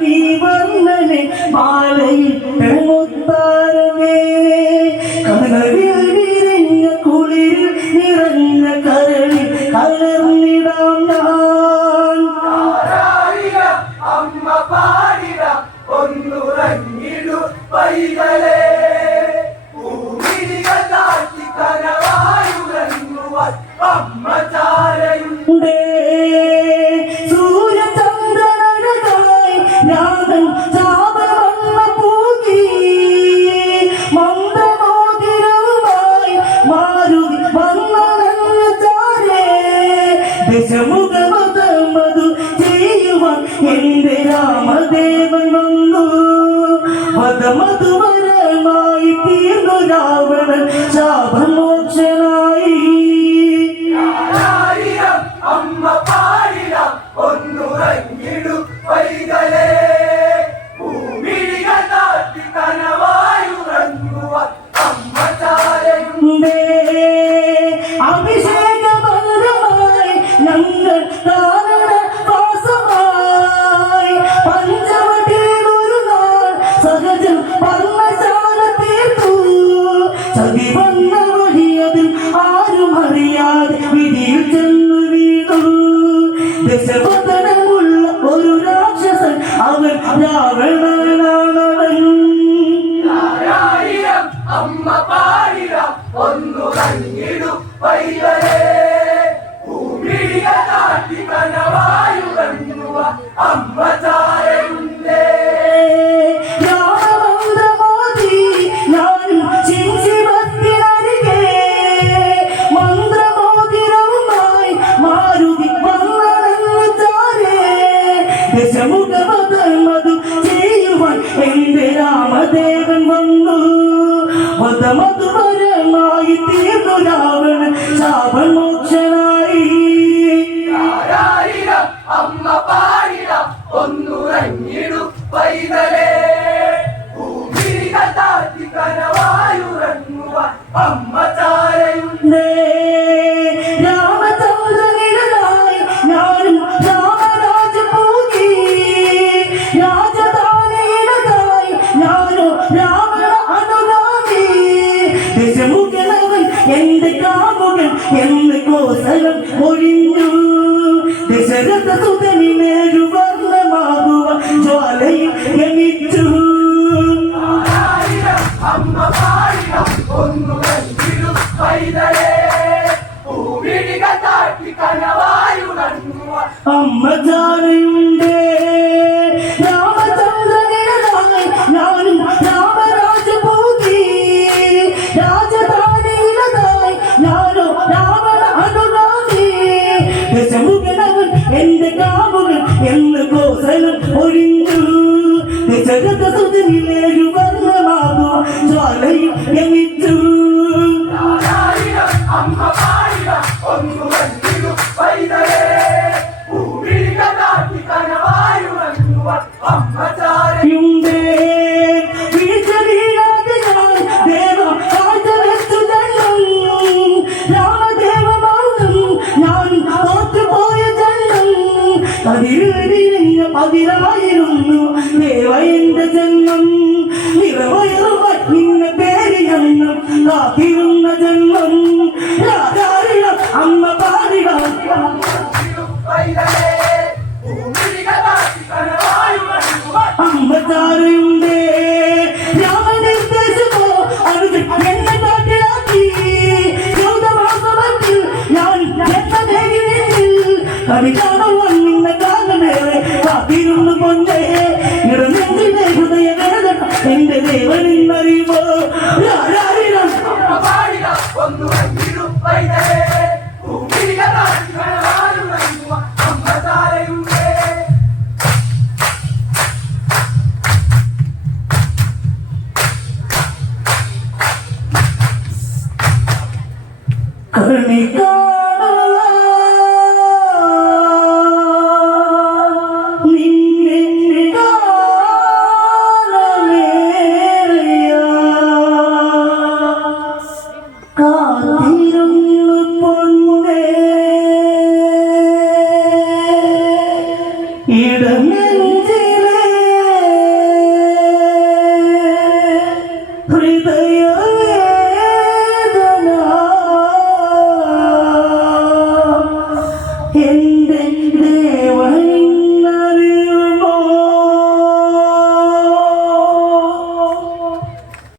നീ വന്നനെ മാലയിട്ട മുത്താരമേ കനവിൽ വിരിഞ്ഞ കുളിരിൽ നിറഞ്ഞ കരളിൽ കലർന്നിടാം ഞാൻ അമ്മ പാടിട ഒന്നുറങ്ങിടു പൈതലേ ഭൂമികൾ താഴ്ത്തി കനവായുറങ്ങുവാൻ അമ്മ ചാരയുണ്ടേ സൂര്യചന്ദ്രനഴകായി രാഗൻ ചാപവണ്ണ പൂകി മന്ത്രമോതിരവുമായി മാരുതി വന്നണഞ്ഞ ചാരേ ദശമുഖമതു ചെയ്യുവാൻ എന്റെ രാമദേവൻ വന്നു മതമധുവരമായി തീർന്നു രാവണൻ ശാപമോക്ഷനായി അമ്മ പാടിട ഒന്നുറങ്ങിടു പൈതലേ ഭൂമികൾ താഴ്ത്തി കനവായുറങ്ങുവാൻ അമ്മ ചാരയുണ്ടേ അഭിഷേകമന്ത്രമായി ഞങ്ങൾ കാനന വാസമായി പഞ്ചവടിയിൽ ഒരു നാൾ സഹജം പർണശാല തീർത്തു ചതി വന്ന വഴിയതിൽ ആരും അറിയാതെ വിധിയിൽ ചെന്നു വീണു ദശവദനമുള്ള ഒരു രാക്ഷസൻ അവൻ രാവണനാണവൻ അമ്മ പാടിട ഒന്നുറങ്ങിടു പൈതലേ ഭൂമികൾ താഴ്ത്തി കനവായുറങ്ങുവാൻ അമ്മ ചാരയുണ്ടേ രാമമന്ത്രമോദി ഞാനും ശിവത്തിനരികെ മന്ത്രമോതിരവുമായി മാരുതി വന്നണഞ്ഞു ചാരേ ദശമുഖമതു ചെയ്യുവാൻ എന്റെ രാമദേവൻ വന്നു മതമധുവരമായി തീർന്നു രാവണൻ ശാപമോക്ഷനായി അമ്മ പാടിട ഒന്നുറങ്ങിടു പൈതലേ ഭൂമികൾ താഴ്ത്തി കനവായുറങ്ങുവാൻ അമ്മ ചാരയുണ്ടേ രാമചന്ദ്രനിഴലായി ഞാനും രാമരാജ പൂകി രാജധാനിയിലതായി ഞാനോ രാവണ അനുരാഗി ദശമുഖനവൻ എന്റെ കാമുകൻ എന്ന് കോസലം ഒഴിഞ്ഞു ദശരഥ സുതനിനേരു വർണ്ണമാകുക ജ്വാലയിൽ ഗമിച്ചു അമ്മ പാടിട ഒന്നുറങ്ങിടു പൈതലേ ഭൂമികൾ താഴ്ത്തി കനവായുറങ്ങുവാൻ അമ്മ ചാരയുണ്ടേ രാമചന്ദ്രനിഴലായി ഞാനും രാമരാജ പൂകി രാജധാനിയിലതായി ഞാനോ രാവണ അനുരാഗി ദശമുഖനവൻ എന്റെ കാമുകൻ എന്ന് കോസലം ഒഴിഞ്ഞു ദശരഥ സുതനിലേരു വർണ്ണമാകും ജ്വാലയിൽ ഗമിച്ചു അമ്മ പാടിട ഒന്നുറങ്ങിടു പൈതലേ ഭൂമികൾ താഴ്ത്തി കനവായുറങ്ങുവാൻ അമ്മ ചാരയുണ്ടേ വീഴ്ച വീഴാതെ ഞാൻ ദേവ കാഴ്ച വെച്ചു ജന്മം രാമദേവ മൗനം ഞാൻ തോറ്റുപോയ ജന്മം അതിരിഞ്ഞ പതിരായിരുന്നു ദേവ എന്റെ ജന്മം നിറവയറുവ നിന്നെ പേര് ജന്മം കാത്തിരുന്ന ജന്മം രാജാരിടം അമ്മ പാടിടം പൈതലേ ഭൂമികൾ താഴ്ത്തി കനവായുറങ്ങുവാൻ അമ്മ ചാരയുണ്ടേ രാമനിർദ്ദേശമോ അനുജൻ എന്നെ കാട്ടിലാക്കി യൂതമാസമത്തിൽ ഞാൻ ജന്മദേവി കവിതാണവൻ നിന്ന കാലമേറെ കാത്തിരുന്നു കൊണ്ടേ ഇടനെഞ്ചിന്റെ ഹൃദയ വേദന എന്റെ ദേവനെന്നറിയുമോ രാജാരിടം പാടിട ഒന്നുറങ്ങിടു പൈതലേ ഭൂമികൾ താഴ്ത്തി കനവായുറങ്ങുവാൻ അമ്മ ചാരയുണ്ടേ കണി കാണുവാൻ നിന്നെ ഹൃദയ